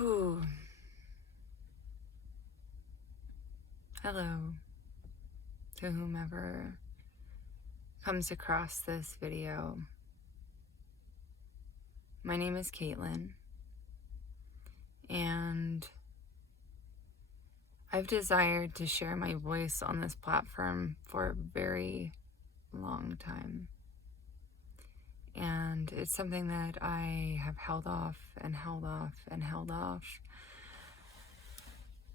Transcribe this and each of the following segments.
Whew. Hello to whomever comes across this video. My name is Caitlin, and I've desired to share my voice on this platform for a very long time. And it's something that I have held off and held off and held off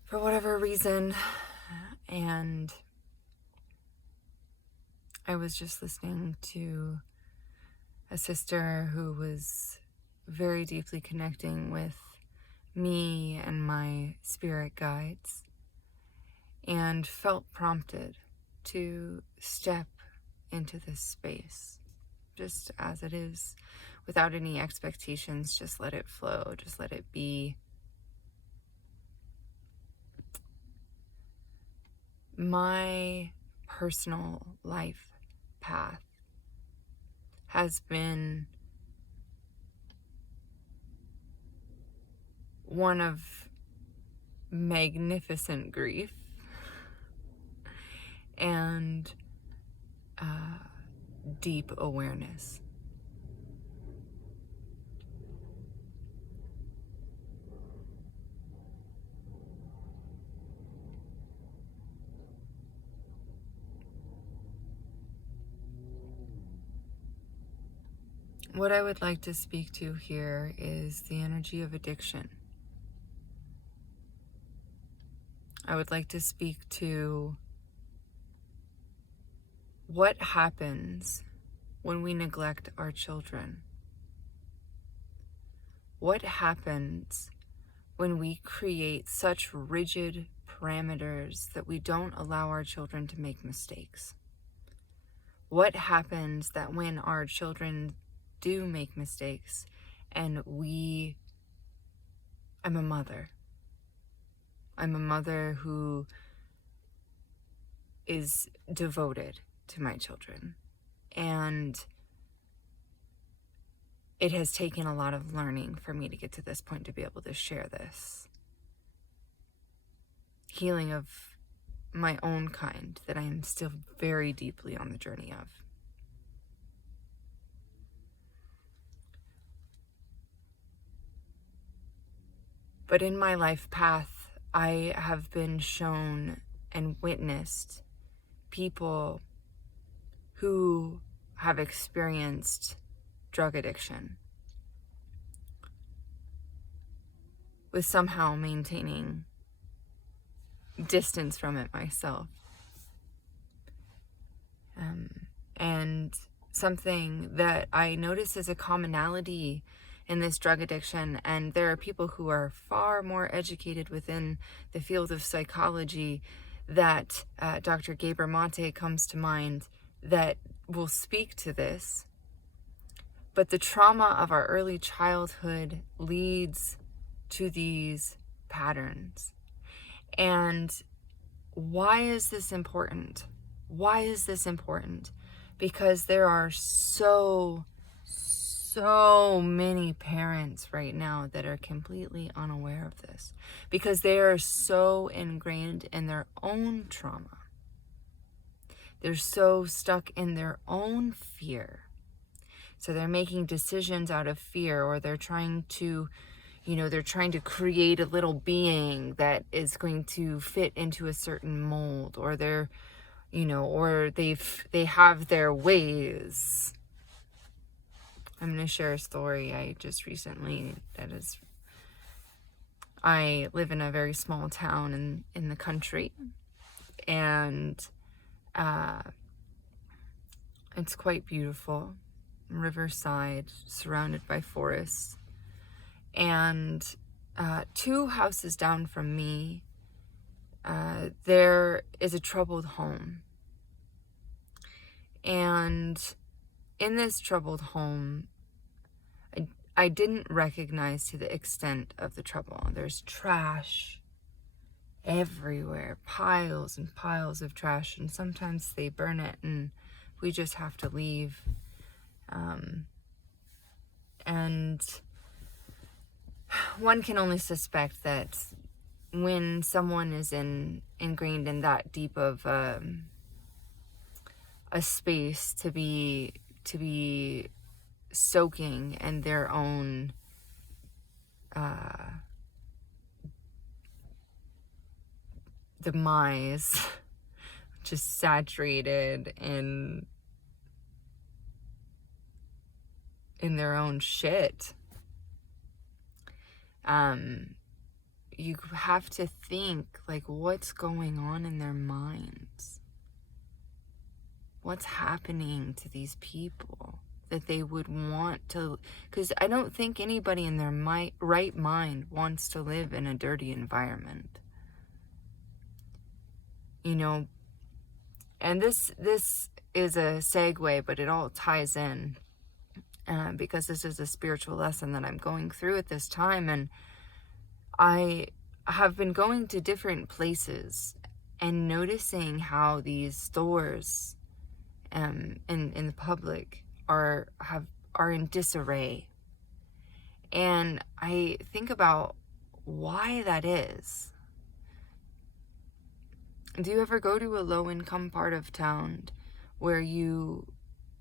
for whatever reason. And I was just listening to a sister who was very deeply connecting with me and my spirit guides, and felt prompted to step into this space just as it is, without any expectations. Just let it flow, just let it be. My personal life path has been one of magnificent grief and deep awareness. What I would like to speak to here is the energy of addiction. I would like to speak to what happens when we neglect our children. What happens when we create such rigid parameters that we don't allow our children to make mistakes? What happens that when our children do make mistakes and I'm a mother. I'm a mother who is devoted to my children, and it has taken a lot of learning for me to get to this point to be able to share this healing of my own kind that I am still very deeply on the journey of. But in my life path, I have been shown and witnessed people who have experienced drug addiction with somehow maintaining distance from it myself. And something that I notice as a commonality in this drug addiction, and there are people who are far more educated within the field of psychology, that Dr. Gaber Mate comes to mind, that will speak to this. But the trauma of our early childhood leads to these patterns. And why is this important? Why is this important? Because there are so many parents right now that are completely unaware of this, because they are so ingrained in their own trauma. They're so stuck in their own fear. So they're making decisions out of fear, or they're trying to create a little being that is going to fit into a certain mold, or or they have their ways. I'm going to share a story I just recently, I live in a very small town in the country, and it's quite beautiful. Riverside, surrounded by forests. And 2 houses down from me, there is a troubled home. And in this troubled home, I didn't recognize to the extent of the trouble. There's trash everywhere, piles and piles of trash, and sometimes they burn it and we just have to leave. And one can only suspect that when someone is ingrained in that deep of a space to be soaking in their own demise, just saturated in their own shit, you have to think, like, what's going on in their minds? What's happening to these people that they would want to, because I don't think anybody in their right mind wants to live in a dirty environment. You know, and this is a segue, but it all ties in, because this is a spiritual lesson that I'm going through at this time. And I have been going to different places and noticing how these stores in the public are in disarray. And I think about why that is. Do you ever go to a low-income part of town where you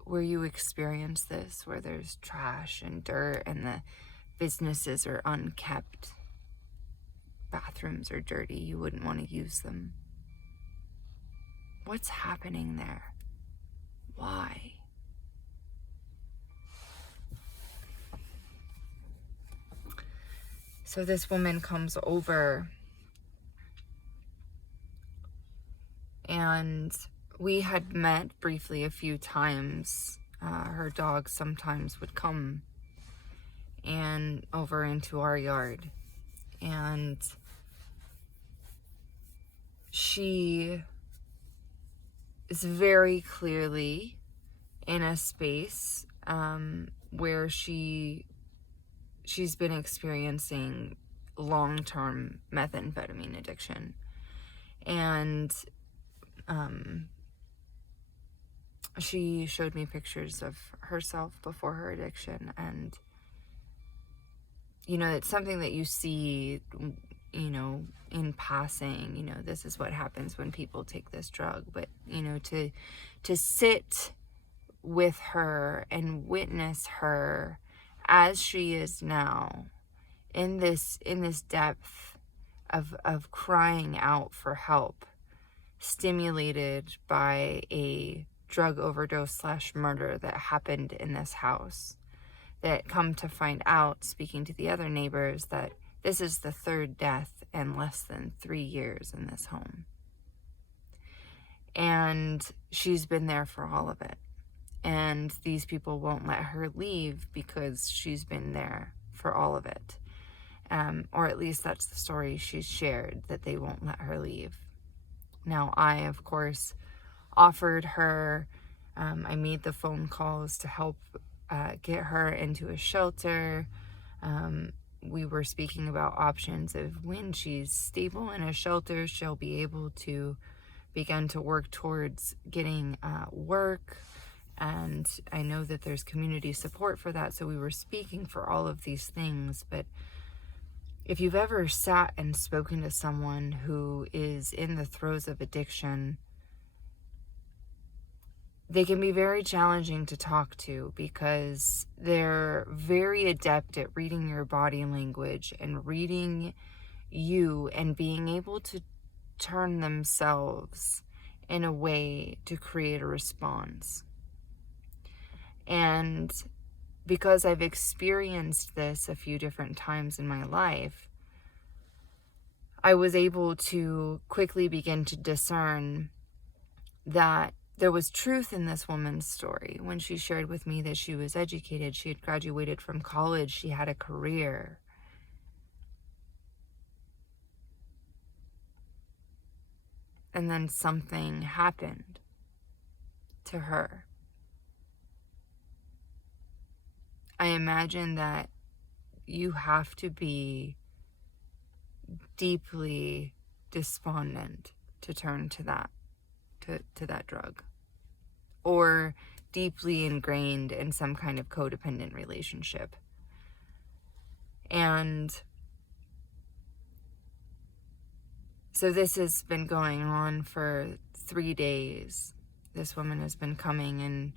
experience this, where there's trash and dirt and the businesses are unkept? Bathrooms are dirty, you wouldn't want to use them. What's happening there? Why? So this woman comes over, and we had met briefly a few times. Her dog sometimes would come and over into our yard, and she is very clearly in a space where she's been experiencing long-term methamphetamine addiction. And she showed me pictures of herself before her addiction, and you know, it's something that you see, you know, in passing, you know, this is what happens when people take this drug. But, you know, to sit with her and witness her as she is now in this depth of crying out for help, stimulated by a drug overdose / murder that happened in this house, that come to find out, speaking to the other neighbors, that this is the third death in less than 3 years in this home. And she's been there for all of it. And these people won't let her leave because she's been there for all of it. Or at least that's the story she's shared, that they won't let her leave. Now, I, of course, offered her, I made the phone calls to help get her into a shelter. We were speaking about options of when she's stable in a shelter, she'll be able to begin to work towards getting work. And I know that there's community support for that. So we were speaking for all of these things. But if you've ever sat and spoken to someone who is in the throes of addiction, they can be very challenging to talk to, because they're very adept at reading your body language and reading you and being able to turn themselves in a way to create a response. And because I've experienced this a few different times in my life, I was able to quickly begin to discern that there was truth in this woman's story when she shared with me that she was educated, she had graduated from college, she had a career. And then something happened to her. I imagine that you have to be deeply despondent to turn to that. To that drug, or deeply ingrained in some kind of codependent relationship. And So this has been going on for 3 days. This woman has been coming, and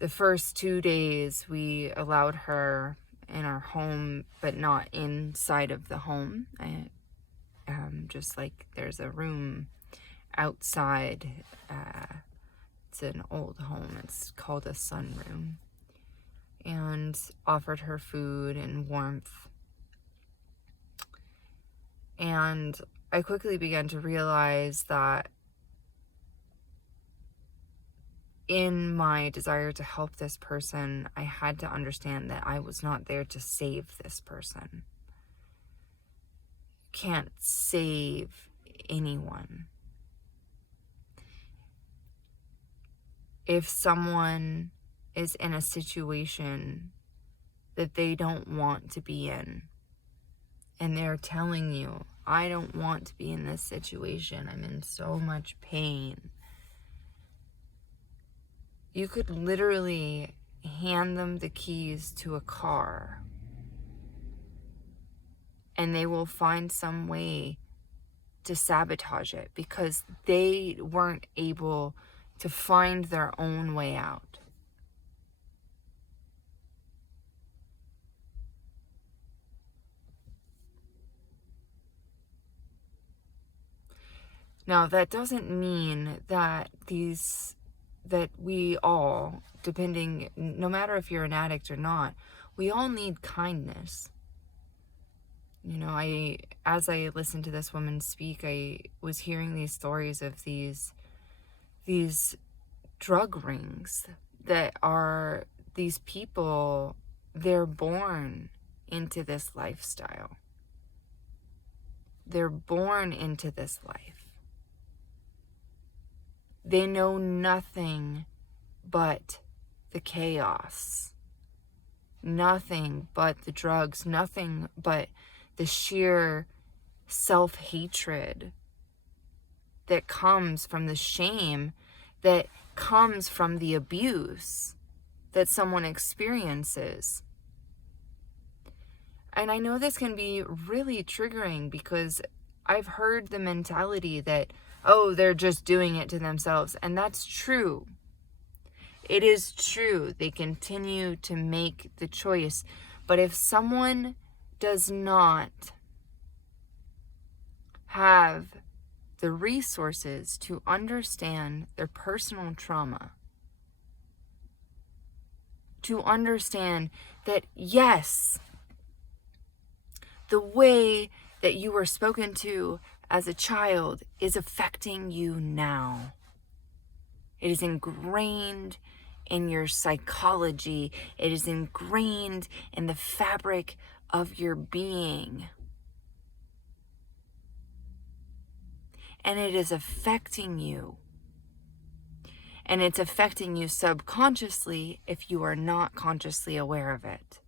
the first 2 days we allowed her in our home, but not inside of the home. Just like there's a room outside. It's an old home. It's called a sunroom. And offered her food and warmth. And I quickly began to realize that in my desire to help this person, I had to understand that I was not there to save this person. Can't save anyone. If someone is in a situation that they don't want to be in, and they're telling you, I don't want to be in this situation, I'm in so much pain, you could literally hand them the keys to a car, and they will find some way to sabotage it because they weren't able to find their own way out. Now, that doesn't mean that we all, depending, no matter if you're an addict or not, we all need kindness. You know, as I listened to this woman speak, I was hearing these stories of these drug rings that are these people, they're born into this lifestyle. They're born into this life. They know nothing but the chaos, nothing but the drugs, nothing but the sheer self-hatred that comes from the shame, that comes from the abuse that someone experiences. And I know this can be really triggering because I've heard the mentality that, oh, they're just doing it to themselves. And that's true. It is true. They continue to make the choice. But if someone does not have the resources to understand their personal trauma, to understand that, yes, the way that you were spoken to as a child is affecting you now. It is ingrained in your psychology. It is ingrained in the fabric of your being. And it is affecting you. And it's affecting you subconsciously if you are not consciously aware of it.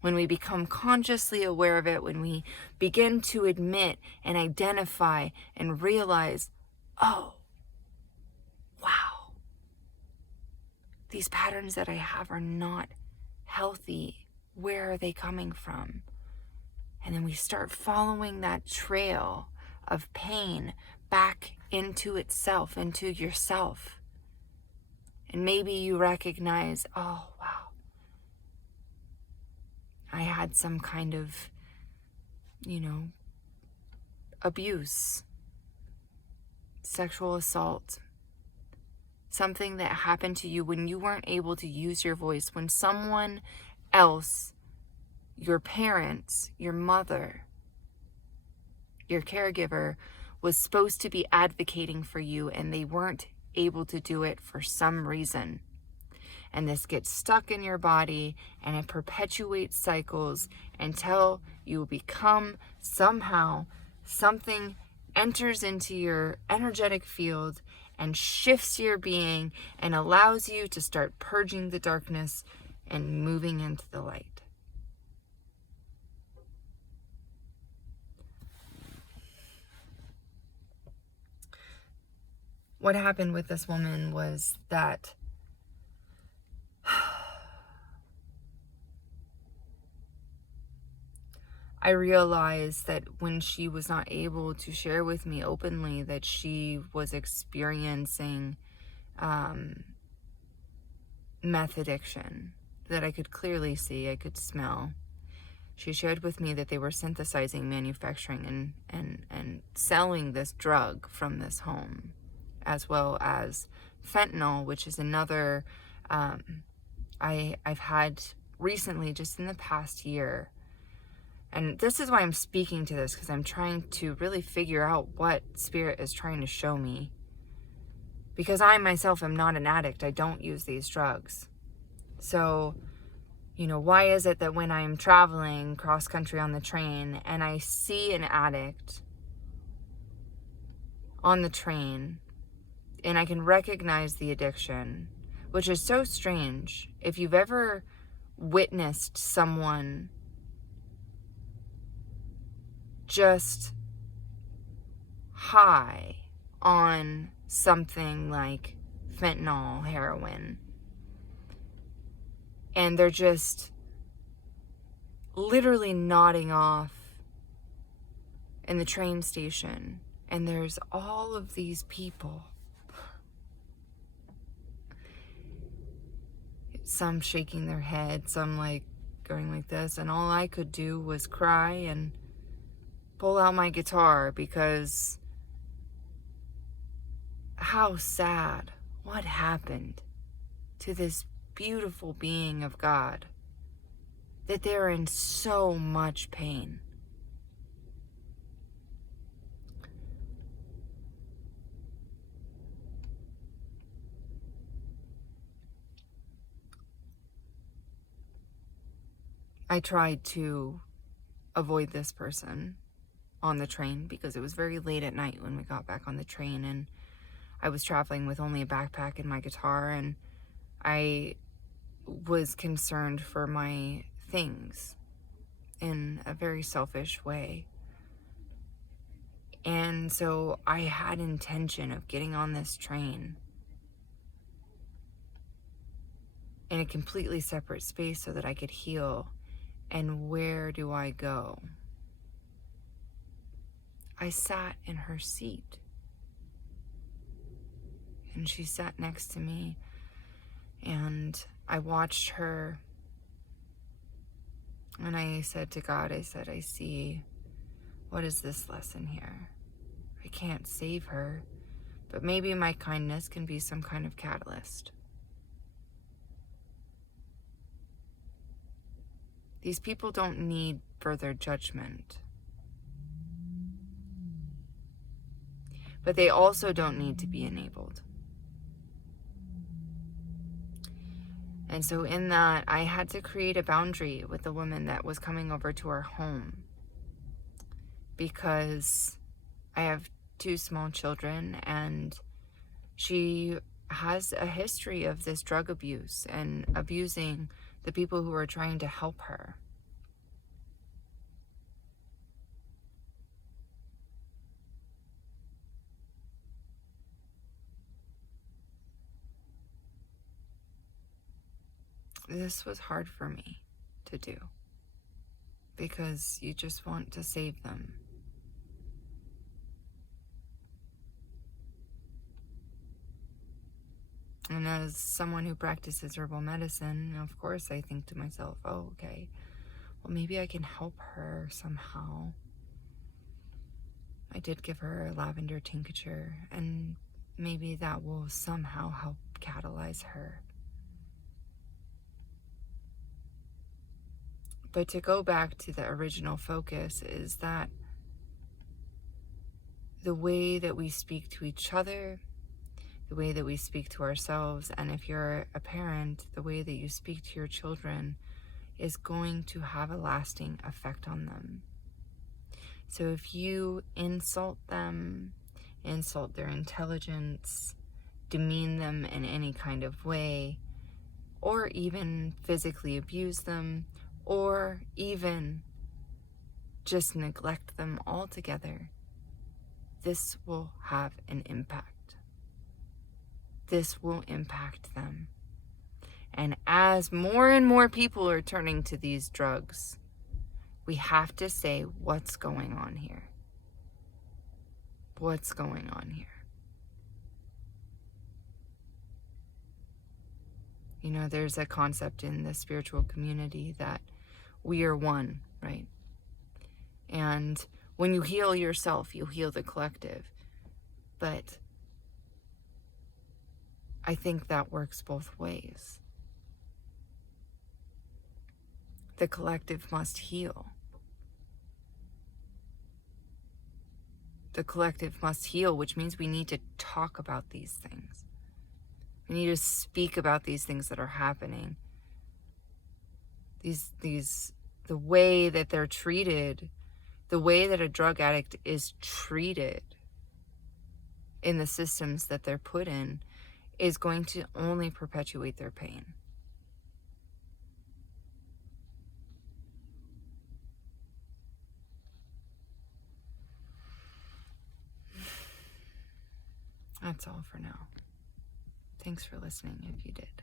When we become consciously aware of it, when we begin to admit and identify and realize, oh, wow, these patterns that I have are not healthy. Where are they coming from? And then we start following that trail of pain back into itself, into yourself. And maybe you recognize, oh, wow, I had some kind of, abuse, sexual assault, something that happened to you when you weren't able to use your voice, when someone else, your parents, your mother, your caregiver, was supposed to be advocating for you and they weren't able to do it for some reason. And this gets stuck in your body and it perpetuates cycles until you become somehow, something enters into your energetic field and shifts your being and allows you to start purging the darkness and moving into the light. What happened with this woman was that I realized that when she was not able to share with me openly that she was experiencing meth addiction, that I could clearly see, I could smell. She shared with me that they were synthesizing, manufacturing, and selling this drug from this home, as well as fentanyl, which is another I've had recently, just in the past year. And this is why I'm speaking to this, because I'm trying to really figure out what Spirit is trying to show me. Because I myself am not an addict. I don't use these drugs. So, why is it that when I'm traveling cross country on the train and I see an addict on the train and I can recognize the addiction, which is so strange. If you've ever witnessed someone just high on something like fentanyl, heroin, and they're just literally nodding off in the train station, and there's all of these people, some shaking their head, some like going like this, and all I could do was cry and pull out my guitar, because how sad. What happened to this beautiful being of God, that they're in so much pain? I tried to avoid this person on the train because it was very late at night when we got back on the train, and I was traveling with only a backpack and my guitar, and I was concerned for my things in a very selfish way. And so I had intention of getting on this train in a completely separate space so that I could heal. And where do I go? I sat in her seat, and she sat next to me, and I watched her, and I said to God, I said, I see, what is this lesson here? I can't save her, but maybe my kindness can be some kind of catalyst. These people don't need further judgment, but they also don't need to be enabled. And so in that, I had to create a boundary with the woman that was coming over to our home, because I have 2 small children, and she has a history of this drug abuse and abusing the people who are trying to help her. This was hard for me to do, because you just want to save them. And as someone who practices herbal medicine, of course I think to myself, oh, okay, well, maybe I can help her somehow. I did give her a lavender tincture, and maybe that will somehow help catalyze her. But to go back to the original focus is that the way that we speak to each other, the way that we speak to ourselves, and if you're a parent, the way that you speak to your children is going to have a lasting effect on them. So if you insult them, insult their intelligence, demean them in any kind of way, or even physically abuse them, or even just neglect them altogether, this will have an impact. This will impact them. And as more and more people are turning to these drugs, We have to say, what's going on here? What's going on here? You know, there's a concept in the spiritual community that we are one, right? And when you heal yourself, you heal the collective. But I think that works both ways. The collective must heal. The collective must heal, which means we need to talk about these things. We need to speak about these things that are happening. The way that they're treated, the way that a drug addict is treated in the systems that they're put in, is going to only perpetuate their pain. That's all for now. Thanks for listening if you did.